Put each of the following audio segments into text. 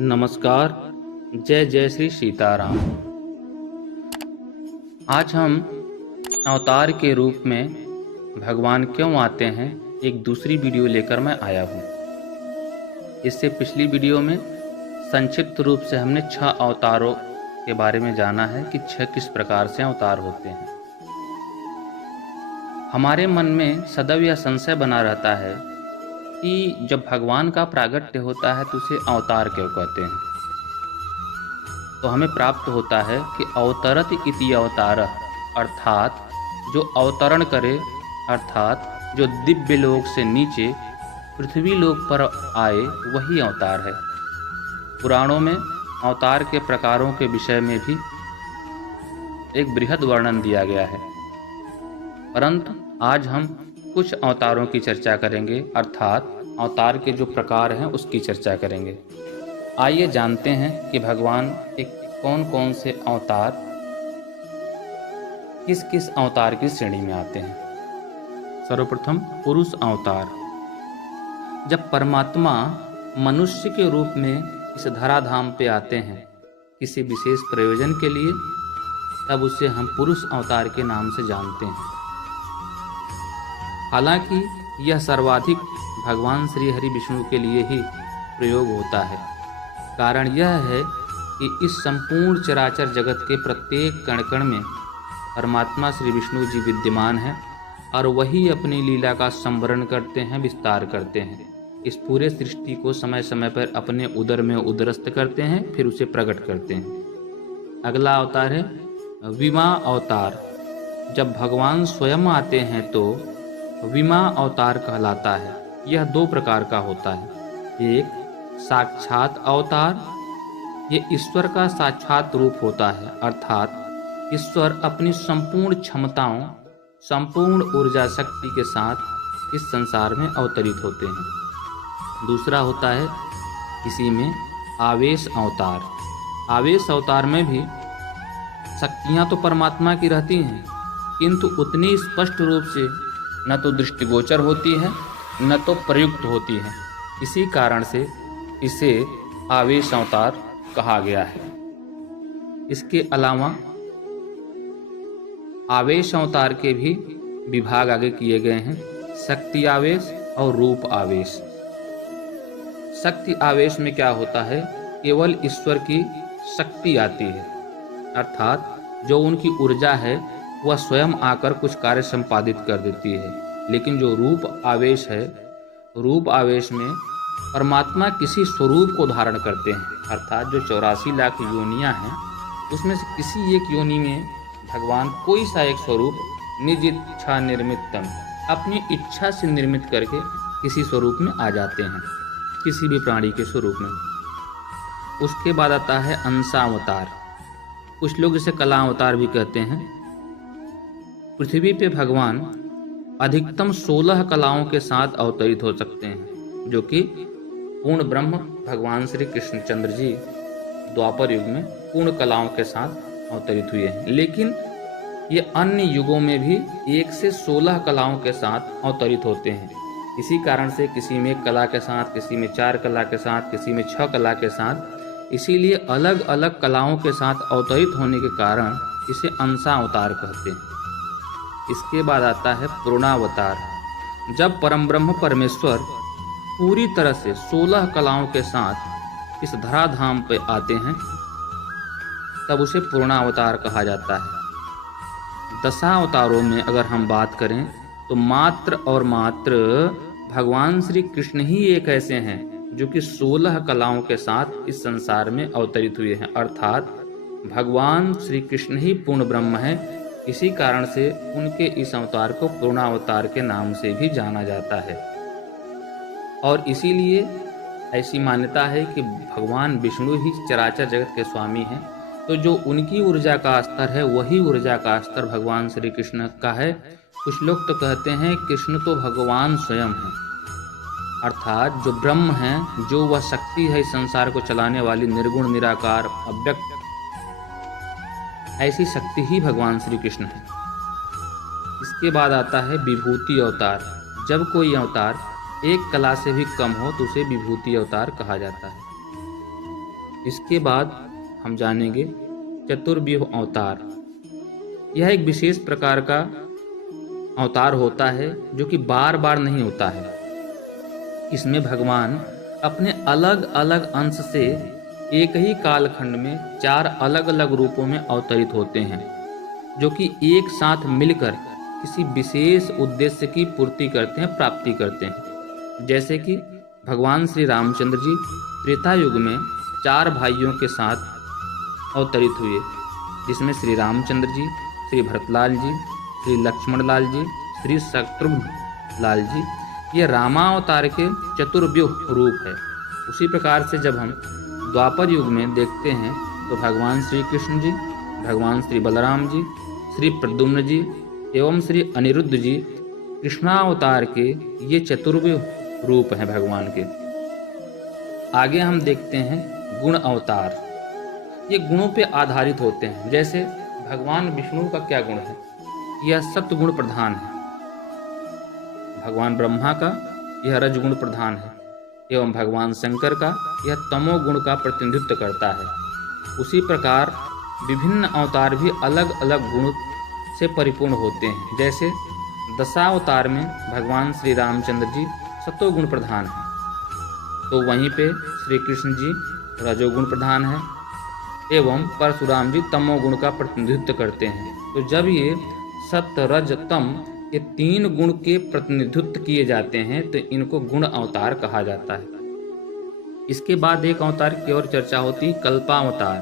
नमस्कार। जय जय श्री सीताराम। आज हम अवतार के रूप में भगवान क्यों आते हैं एक दूसरी वीडियो लेकर मैं आया हूँ। इससे पिछली वीडियो में संक्षिप्त रूप से हमने 6 अवतारों के बारे में जाना है कि 6 किस प्रकार से अवतार होते हैं। हमारे मन में सदैव यह संशय बना रहता है कि जब भगवान का प्रागट्य होता है तो उसे अवतार क्यों कहते हैं। तो हमें प्राप्त होता है कि अवतरत इति अवतार, अर्थात जो अवतरण करे, अर्थात जो दिव्य लोक से नीचे पृथ्वी लोक पर आए वही अवतार है। पुराणों में अवतार के प्रकारों के विषय में भी एक बृहद वर्णन दिया गया है, परंतु आज हम कुछ अवतारों की चर्चा करेंगे, अर्थात अवतार के जो प्रकार हैं उसकी चर्चा करेंगे। आइए जानते हैं कि भगवान के कौन कौन से अवतार किस किस अवतार की श्रेणी में आते हैं। सर्वप्रथम पुरुष अवतार। जब परमात्मा मनुष्य के रूप में इस धराधाम पे आते हैं किसी विशेष प्रयोजन के लिए, तब उसे हम पुरुष अवतार के नाम से जानते हैं। हालांकि यह सर्वाधिक भगवान श्री हरि विष्णु के लिए ही प्रयोग होता है। कारण यह है कि इस संपूर्ण चराचर जगत के प्रत्येक कण कण में परमात्मा श्री विष्णु जी विद्यमान हैं और वही अपनी लीला का संवरण करते हैं, विस्तार करते हैं। इस पूरे सृष्टि को समय समय पर अपने उदर में उदरस्त करते हैं, फिर उसे प्रकट करते हैं। अगला अवतार है विमा अवतार। जब भगवान स्वयं आते हैं तो विमा अवतार कहलाता है। यह 2 प्रकार का होता है। एक साक्षात अवतार, ये ईश्वर का साक्षात रूप होता है, अर्थात ईश्वर अपनी संपूर्ण क्षमताओं, संपूर्ण ऊर्जा शक्ति के साथ इस संसार में अवतरित होते हैं। दूसरा होता है इसी में आवेश अवतार। आवेश अवतार में भी शक्तियाँ तो परमात्मा की रहती हैं, किंतु उतनी स्पष्ट रूप से न तो दृष्टिगोचर होती है न तो प्रयुक्त होती है। इसी कारण से इसे आवेश अवतार कहा गया है। इसके अलावा आवेश अवतार के भी विभाग आगे किए गए हैं, शक्ति आवेश और रूप आवेश। शक्ति आवेश में क्या होता है, केवल ईश्वर की शक्ति आती है, अर्थात जो उनकी ऊर्जा है वह स्वयं आकर कुछ कार्य संपादित कर देती है। लेकिन जो रूप आवेश है, रूप आवेश में परमात्मा किसी स्वरूप को धारण करते हैं, अर्थात जो 84 लाख योनियां हैं उसमें से किसी एक योनि में भगवान कोई सा एक स्वरूप निज इच्छा निर्मितम, अपनी इच्छा से निर्मित करके किसी स्वरूप में आ जाते हैं, किसी भी प्राणी के स्वरूप में। उसके बाद आता है अंशावतार। कुछ लोग इसे कला अवतार भी कहते हैं। पृथ्वी पे भगवान अधिकतम 16 कलाओं के साथ अवतरित हो सकते हैं, जो कि पूर्ण ब्रह्म भगवान श्री कृष्णचंद्र जी द्वापर युग में पूर्ण कलाओं के साथ अवतरित हुए हैं। लेकिन ये अन्य युगों में भी 1 से 16 कलाओं के साथ अवतरित होते हैं। इसी कारण से किसी में 1 कला के साथ, किसी में 4 कला के साथ, किसी में 6 कला के साथ, इसीलिए अलग अलग कलाओं के साथ अवतरित होने के कारण इसे अंशावतार कहते हैं। इसके बाद आता है पूर्णावतार। जब परम ब्रह्म परमेश्वर पूरी तरह से 16 कलाओं के साथ इस धराधाम पे आते हैं तब उसे पूर्णावतार कहा जाता है। दशावतारों में अगर हम बात करें तो मात्र और मात्र भगवान श्री कृष्ण ही एक ऐसे हैं जो कि 16 कलाओं के साथ इस संसार में अवतरित हुए हैं, अर्थात भगवान श्री कृष्ण ही पूर्ण ब्रह्म है। इसी कारण से उनके इस अवतार को पूर्णावतार के नाम से भी जाना जाता है। और इसीलिए ऐसी मान्यता है कि भगवान विष्णु ही चराचर जगत के स्वामी हैं, तो जो उनकी ऊर्जा का स्तर है वही ऊर्जा का स्तर भगवान श्री कृष्ण का है। कुछ लोग तो कहते हैं कृष्ण तो भगवान स्वयं है, अर्थात जो ब्रह्म है, जो वह शक्ति है इस संसार को चलाने वाली, निर्गुण निराकार अव्यक्त, ऐसी शक्ति ही भगवान श्री कृष्ण है। इसके बाद आता है विभूति अवतार। जब कोई अवतार एक कला से भी कम हो तो उसे विभूति अवतार कहा जाता है। इसके बाद हम जानेंगे चतुर्व्यूह अवतार। यह एक विशेष प्रकार का अवतार होता है जो कि बार बार नहीं होता है। इसमें भगवान अपने अलग अलग अंश से एक ही कालखंड में 4 अलग अलग रूपों में अवतरित होते हैं, जो कि एक साथ मिलकर किसी विशेष उद्देश्य की पूर्ति करते हैं, प्राप्ति करते हैं। जैसे कि भगवान श्री रामचंद्र जी त्रेता युग में 4 भाइयों के साथ अवतरित हुए, जिसमें श्री रामचंद्र जी, श्री भरतलाल जी, श्री लक्ष्मण लाल जी, श्री शत्रुघ्न लाल जी। ये रामावतार के चतुर्व्यूह रूप है। उसी प्रकार से जब हम द्वापर युग में देखते हैं तो भगवान श्री कृष्ण जी, भगवान श्री बलराम जी, श्री प्रद्युम्न जी एवं श्री अनिरुद्ध जी कृष्णावतार के ये चतुर्व्यूह रूप हैं भगवान के। आगे हम देखते हैं गुण अवतार। ये गुणों पे आधारित होते हैं। जैसे भगवान विष्णु का क्या गुण है? यह सत्वगुण प्रधान है। भगवान ब्रह्मा का यह रजगुण प्रधान है एवं भगवान शंकर का यह तमोगुण का प्रतिनिधित्व करता है। उसी प्रकार विभिन्न अवतार भी अलग अलग गुण से परिपूर्ण होते हैं। जैसे दशावतार में भगवान श्री रामचंद्र जी सत्वगुण प्रधान है, तो वहीं पे श्री कृष्ण जी रजोगुण प्रधान है एवं परशुराम जी तमोगुण का प्रतिनिधित्व करते हैं। तो जब ये सत्य रज तम ये 3 गुण के प्रतिनिधित्व किए जाते हैं तो इनको गुण अवतार कहा जाता है। इसके बाद एक अवतार की और चर्चा होती है, कल्पावतार।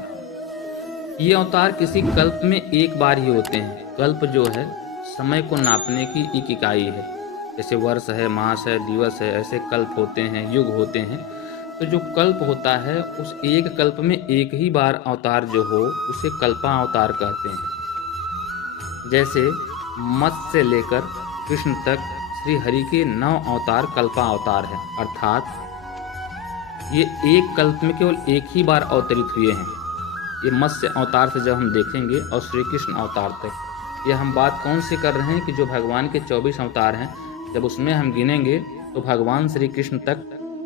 ये अवतार किसी कल्प में एक बार ही होते हैं। कल्प जो है समय को नापने की एक इकाई है। जैसे वर्ष है, मास है, दिवस है, ऐसे कल्प होते हैं, युग होते हैं। तो जो कल्प होता है उस एक कल्प में एक ही बार अवतार जो हो उसे कल्पावतार कहते हैं। जैसे मत्स्य से लेकर कृष्ण तक श्री हरि के 9 अवतार कल्पावतार हैं, अर्थात ये एक कल्प में केवल एक ही बार अवतरित हुए हैं। ये मत्स्य अवतार से जब हम देखेंगे और श्री कृष्ण अवतार तक, ये हम बात कौन से कर रहे हैं कि जो भगवान के 24 अवतार हैं, जब उसमें हम गिनेंगे तो भगवान श्री कृष्ण तक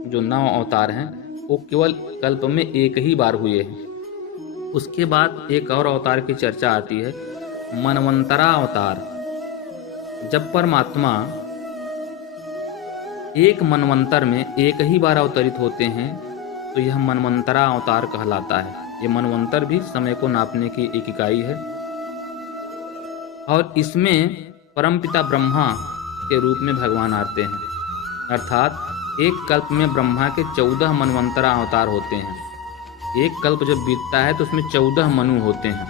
जो 9 अवतार हैं वो केवल कल्प में एक ही बार हुए हैं। उसके बाद एक और अवतार की चर्चा आती है, मनवंतरा अवतार। जब परमात्मा एक मनवंतर में एक ही बार अवतरित होते हैं तो यह मनवंतरा अवतार कहलाता है। ये मनवंतर भी समय को नापने की एक इकाई है और इसमें परमपिता ब्रह्मा के रूप में भगवान आते हैं। अर्थात एक कल्प में ब्रह्मा के 14 मनवंतरा अवतार होते हैं। एक कल्प जब बीतता है तो उसमें 14 मनु होते हैं,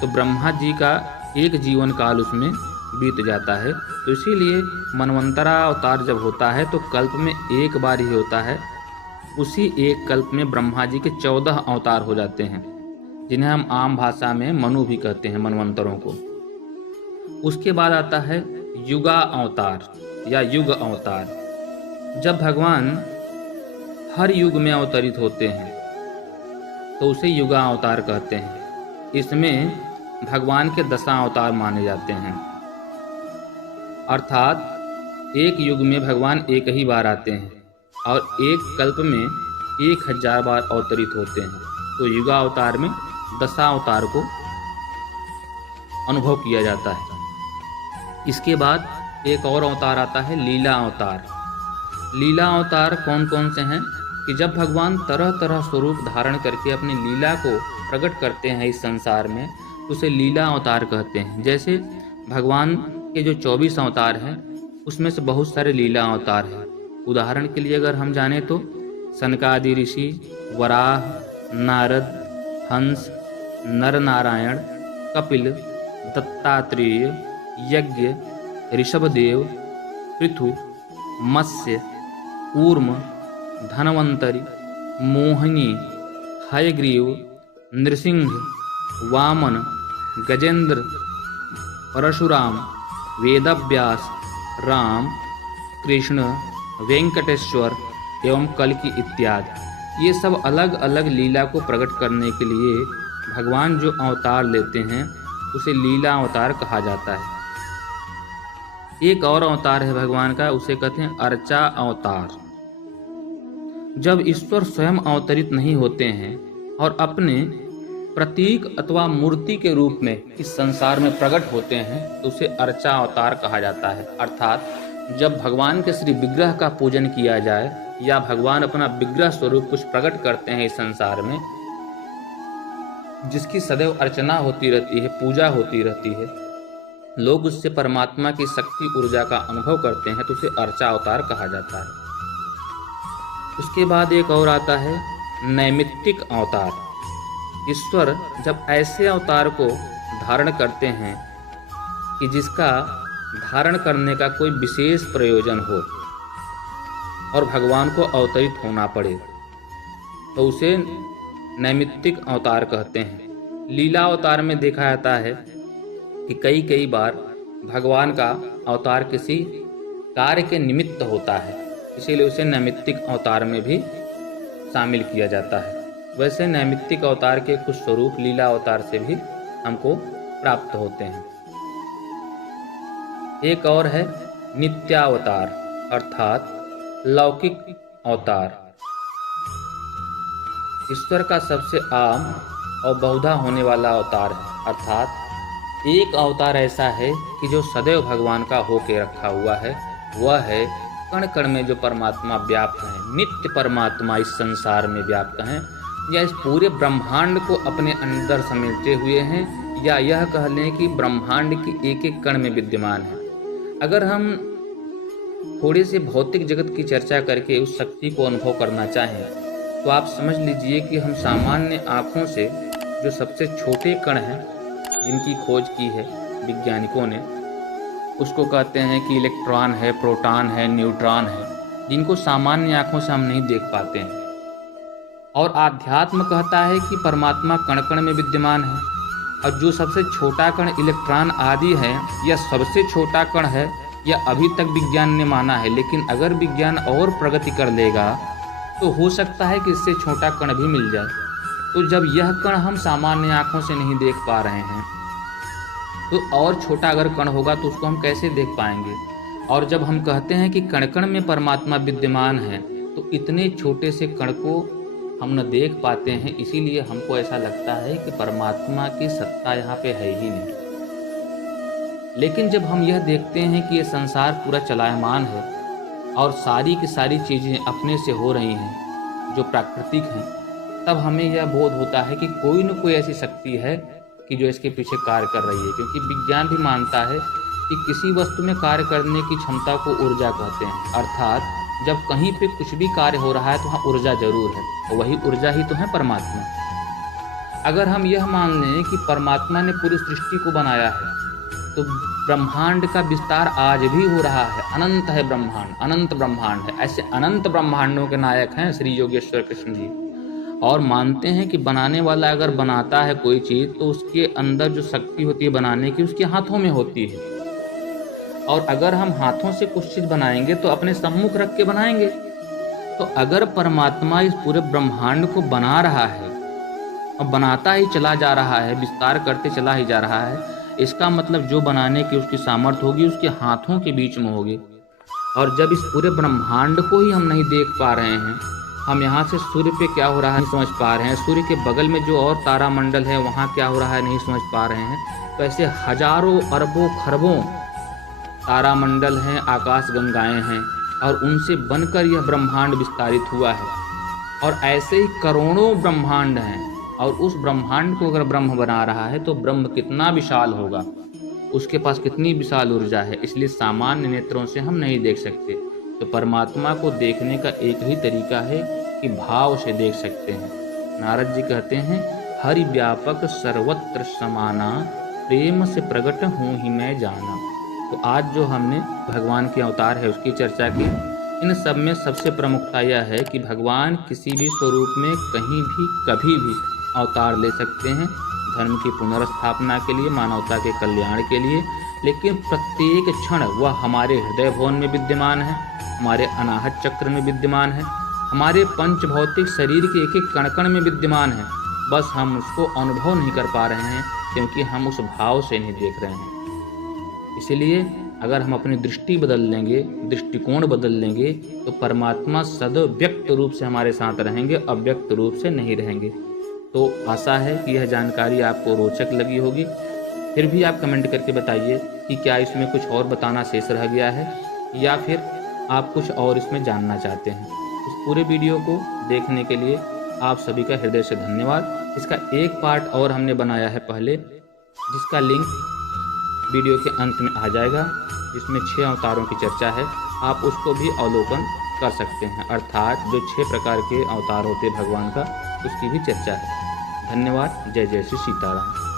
तो ब्रह्मा जी का एक जीवन काल उसमें बीत जाता है। तो इसीलिए मनवंतरा अवतार जब होता है तो कल्प में एक बार ही होता है। उसी एक कल्प में ब्रह्मा जी के 14 अवतार हो जाते हैं, जिन्हें हम आम भाषा में मनु भी कहते हैं, मनवंतरों को। उसके बाद आता है युगा अवतार या युग अवतार। जब भगवान हर युग में अवतरित होते हैं तो उसे युगा अवतार कहते हैं। इसमें भगवान के 10 अवतार माने जाते हैं। अर्थात एक युग में भगवान एक ही बार आते हैं और एक कल्प में 1000 बार अवतरित होते हैं। तो युगा अवतार में 10 अवतार को अनुभव किया जाता है। इसके बाद एक और अवतार आता है लीला अवतार। लीला अवतार कौन कौन से हैं कि जब भगवान तरह तरह स्वरूप धारण करके अपनी लीला को प्रकट करते हैं इस संसार में, उसे लीला अवतार कहते हैं। जैसे भगवान के जो 24 अवतार हैं उसमें से बहुत सारे लीला अवतार हैं। उदाहरण के लिए अगर हम जाने तो सनकादि ऋषि, वराह, नारद, हंस, नर नारायण, कपिल, दत्तात्रेय, यज्ञ, ऋषभदेव, पृथु, मत्स्य, कूर्म, धनवंतरी, मोहिनी, हयग्रीव, नृसिंह, वामन, गजेंद्र, परशुराम, वेदव्यास, राम, कृष्ण, वेंकटेश्वर एवं कल्कि इत्यादि। ये सब अलग अलग लीला को प्रकट करने के लिए भगवान जो अवतार लेते हैं उसे लीला अवतार कहा जाता है। एक और अवतार है भगवान का, उसे कहते हैं अर्चा अवतार। जब ईश्वर स्वयं अवतरित नहीं होते हैं और अपने प्रतीक अथवा मूर्ति के रूप में इस संसार में प्रकट होते हैं तो उसे अर्चा अवतार कहा जाता है। अर्थात जब भगवान के श्री विग्रह का पूजन किया जाए या भगवान अपना विग्रह स्वरूप कुछ प्रकट करते हैं इस संसार में, जिसकी सदैव अर्चना होती रहती है, पूजा होती रहती है, लोग उससे परमात्मा की शक्ति ऊर्जा का अनुभव करते हैं तो उसे अर्चा अवतार कहा जाता है। उसके बाद एक और आता है नैमित्तिक अवतार। ईश्वर जब ऐसे अवतार को धारण करते हैं कि जिसका धारण करने का कोई विशेष प्रयोजन हो और भगवान को अवतरित होना पड़े तो उसे नैमित्तिक अवतार कहते हैं। लीला अवतार में देखा जाता है कि कई बार भगवान का अवतार किसी कार्य के निमित्त होता है, इसीलिए उसे नैमित्तिक अवतार में भी शामिल किया जाता है। वैसे नैमित्तिक अवतार के कुछ स्वरूप लीला अवतार से भी हमको प्राप्त होते हैं। एक और है नित्यावतार अर्थात लौकिक अवतार। ईश्वर का सबसे आम और बहुधा होने वाला अवतार है, अर्थात एक अवतार ऐसा है कि जो सदैव भगवान का होके रखा हुआ है। वह है कण कण में जो परमात्मा व्याप्त है, नित्य परमात्मा इस संसार में व्याप्त हैं, या इस पूरे ब्रह्मांड को अपने अंदर समेटे हुए हैं, या यह कह लें कि ब्रह्मांड की एक एक कण में विद्यमान है। अगर हम थोड़े से भौतिक जगत की चर्चा करके उस शक्ति को अनुभव करना चाहें तो आप समझ लीजिए कि हम सामान्य आँखों से जो सबसे छोटे कण हैं जिनकी खोज की है वैज्ञानिकों ने, उसको कहते हैं कि इलेक्ट्रॉन है, प्रोटॉन है, न्यूट्रॉन है, जिनको सामान्य आँखों से हम नहीं देख पाते हैं। और आध्यात्म कहता है कि परमात्मा कण कण में विद्यमान है, और जो सबसे छोटा कण इलेक्ट्रॉन आदि है यह सबसे छोटा कण है, यह अभी तक विज्ञान ने माना है। लेकिन अगर विज्ञान और प्रगति कर लेगा तो हो सकता है कि इससे छोटा कण भी मिल जाए। तो जब यह कण हम सामान्य आँखों से नहीं देख पा रहे हैं तो और छोटा अगर कण होगा तो उसको हम कैसे देख पाएंगे। और जब हम कहते हैं कि कण कण में परमात्मा विद्यमान है तो इतने छोटे से कण को हम न देख पाते हैं, इसीलिए हमको ऐसा लगता है कि परमात्मा की सत्ता यहाँ पे है ही नहीं। लेकिन जब हम यह देखते हैं कि ये संसार पूरा चलायमान है और सारी की सारी चीज़ें अपने से हो रही हैं जो प्राकृतिक हैं, तब हमें यह बोध होता है कि कोई न कोई ऐसी शक्ति है कि जो इसके पीछे कार्य कर रही है। क्योंकि विज्ञान भी मानता है कि किसी वस्तु में कार्य करने की क्षमता को ऊर्जा कहते हैं। अर्थात जब कहीं पे कुछ भी कार्य हो रहा है तो वहाँ ऊर्जा जरूर है, और वही ऊर्जा ही तो है परमात्मा। अगर हम यह मान लें कि परमात्मा ने पूरी सृष्टि को बनाया है तो ब्रह्मांड का विस्तार आज भी हो रहा है। अनंत है ब्रह्मांड, अनंत ब्रह्मांड है। ऐसे अनंत ब्रह्मांडों के नायक हैं श्री योगेश्वर कृष्ण जी। और मानते हैं कि बनाने वाला अगर बनाता है कोई चीज़ तो उसके अंदर जो शक्ति होती है बनाने की उसके हाथों में होती है। और अगर हम हाथों से कुछ चीज़ बनाएंगे तो अपने सम्मुख रख के बनाएंगे। तो अगर परमात्मा इस पूरे ब्रह्मांड को बना रहा है और बनाता ही चला जा रहा है, विस्तार करते चला ही जा रहा है, इसका मतलब जो बनाने की उसकी सामर्थ्य होगी उसके हाथों के बीच में होगी। और जब इस पूरे ब्रह्मांड को ही हम नहीं देख पा रहे हैं, हम यहाँ से सूर्य पे क्या हो रहा है नहीं समझ पा रहे हैं, सूर्य के बगल में जो और तारामंडल है वहाँ क्या हो रहा है नहीं समझ पा रहे हैं, तो ऐसे हजारों अरबों खरबों तारामंडल हैं, आकाश गंगाएं हैं, और उनसे बनकर यह ब्रह्मांड विस्तारित हुआ है। और ऐसे ही करोड़ों ब्रह्मांड हैं, और उस ब्रह्मांड को अगर ब्रह्म बना रहा है तो ब्रह्म कितना विशाल होगा, उसके पास कितनी विशाल ऊर्जा है। इसलिए सामान्य नेत्रों से हम नहीं देख सकते। तो परमात्मा को देखने का एक ही तरीका है कि भाव से देख सकते हैं। नारद जी कहते हैं, हरि व्यापक सर्वत्र समाना, प्रेम से प्रकट हूँ ही मैं जाना। तो आज जो हमने भगवान के अवतार है उसकी चर्चा की, इन सब में सबसे प्रमुखता यह है कि भगवान किसी भी स्वरूप में कहीं भी कभी भी अवतार ले सकते हैं, धर्म की पुनर्स्थापना के लिए, मानवता के कल्याण के लिए। लेकिन प्रत्येक क्षण वह हमारे हृदय भवन में विद्यमान है, हमारे अनाहत चक्र में विद्यमान है, हमारे पंच भौतिक शरीर के एक एक कण कण में विद्यमान है। बस हम उसको अनुभव नहीं कर पा रहे हैं क्योंकि हम उस भाव से नहीं देख रहे हैं। इसलिए अगर हम अपनी दृष्टि बदल लेंगे, दृष्टिकोण बदल लेंगे, तो परमात्मा सदैव व्यक्त रूप से हमारे साथ रहेंगे, अव्यक्त रूप से नहीं रहेंगे। तो आशा है कि यह जानकारी आपको रोचक लगी होगी। फिर भी आप कमेंट करके बताइए कि क्या इसमें कुछ और बताना शेष रह गया है या फिर आप कुछ और इसमें जानना चाहते हैं। इस पूरे वीडियो को देखने के लिए आप सभी का हृदय से धन्यवाद। इसका एक पार्ट और हमने बनाया है पहले, जिसका लिंक वीडियो के अंत में आ जाएगा, जिसमें 6 अवतारों की चर्चा है। आप उसको भी अवलोकन कर सकते हैं, अर्थात जो 6 प्रकार के अवतार होते भगवान का, उसकी भी चर्चा है। धन्यवाद। जय जय श्री सीताराम।